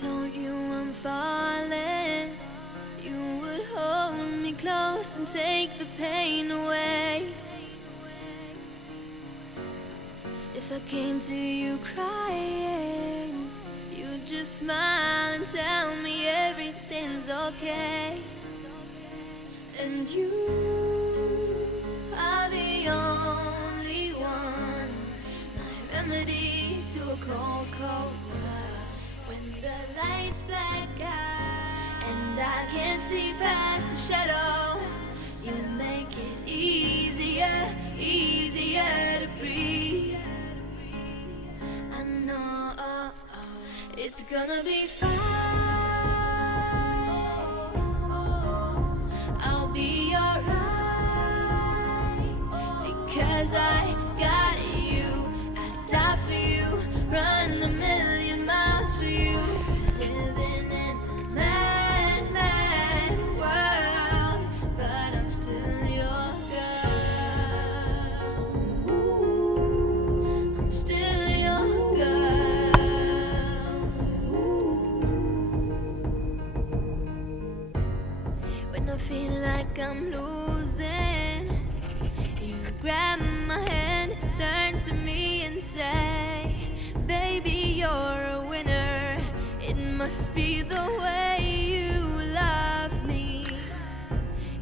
told you I'm falling, you would hold me close and take the pain away. If I came to you crying, you'd just smile and tell me everything's okay. And you are the only one, my remedy to a cold, cold world. When the lights black out and I can't see past the shadow, you make it easier, easier to breathe. I know it's gonna be fine. I'll be alright because I got you. I'd die for you, run a million miles for you. Living in a mad, mad world, but I'm still your girl. Ooh, I'm still your girl. Ooh. When I feel like I'm losing, you grab my hand, turn to me and say, baby, you're a winner. It must be the way you love me.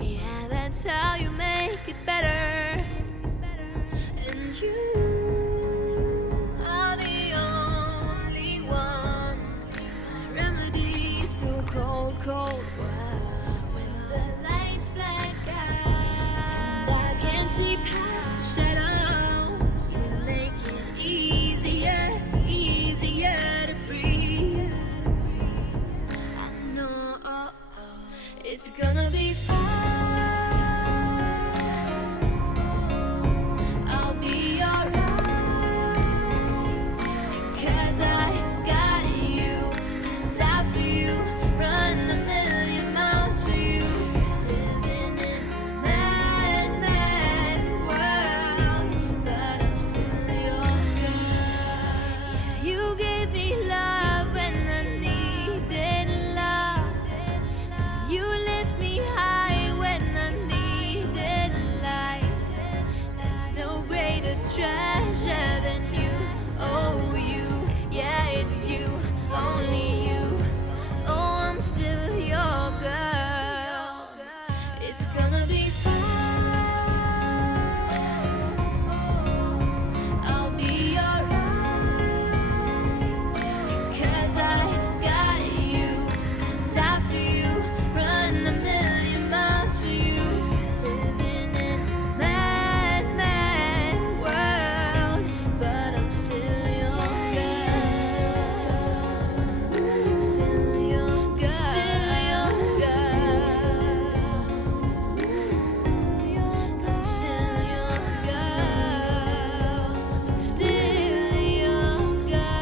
Yeah, that's how you make it better. And you are the only one, my remedy to a cold, cold world. When the lights black out and I can't see past the shadow, you make it easier, easier to breathe. I know it's gonna be fine. I'll be alright because I got you. I'd die for you, run a million miles for you. Living in a mad, mad world, but I'm still your girl. Yeah, you gave me love when I needed love. You lift me high when I needed light. There's no greater treasure than you. Oh, you, yeah, it's you, only you. Oh, I'm still your girl. It's gonna be fine. I'll be alright because I got you. I'd die for you, run a million miles for you. Living in a mad, mad world, but I'm still your girl. Still your girl. Still your girl. Still your girl. Still your girl. Still your girl.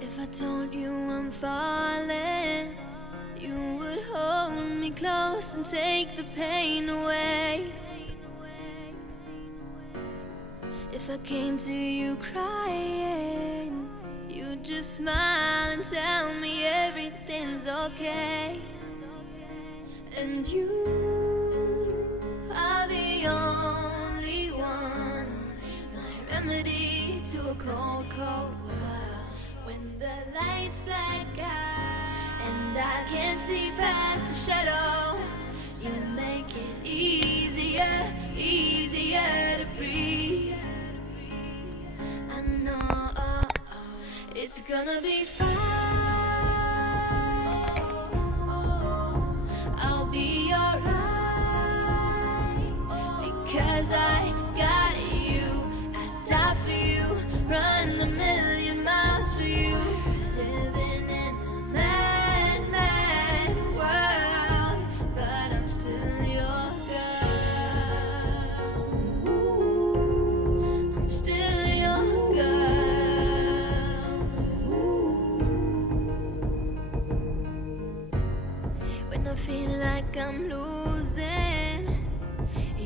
If I told you I'm falling, you would hold me close and take the pain away. If I came to you crying, you'd just smile and tell me everything's okay. And you are the only one, my remedy to a cold, cold world. When the lights black out and I can't see past the shadow, you make it easier, easier to breathe. I know it's gonna be fine. I'll be alright because I got you. I'd die for you, run a million miles for you. Living in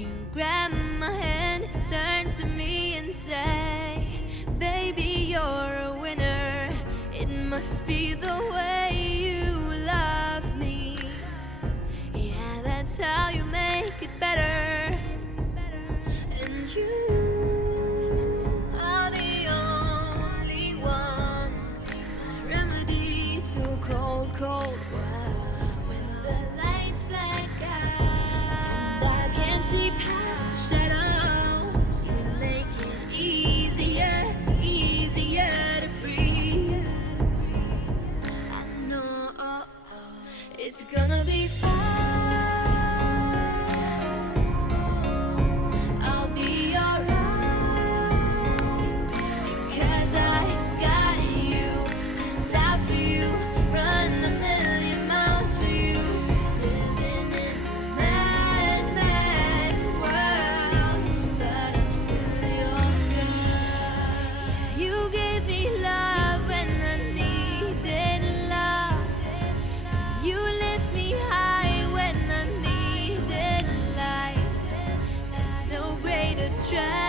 You grab my hand, turn to me and say, baby, you're a winner. It must be the way you love me. Yeah, that's how you make it better. And you are the only one, my remedy to cold, cold world. When the lights black out and I can't see past the shadow, you make it easier, easier to breathe. I know it's gonna be fine. I'll be alright, because I got you. Die for you, run a million miles for you. Living in a mad, mad world, but I'm still your girl. You gave me love when I needed love. You lift me high when I needed light. There's no greater tragedy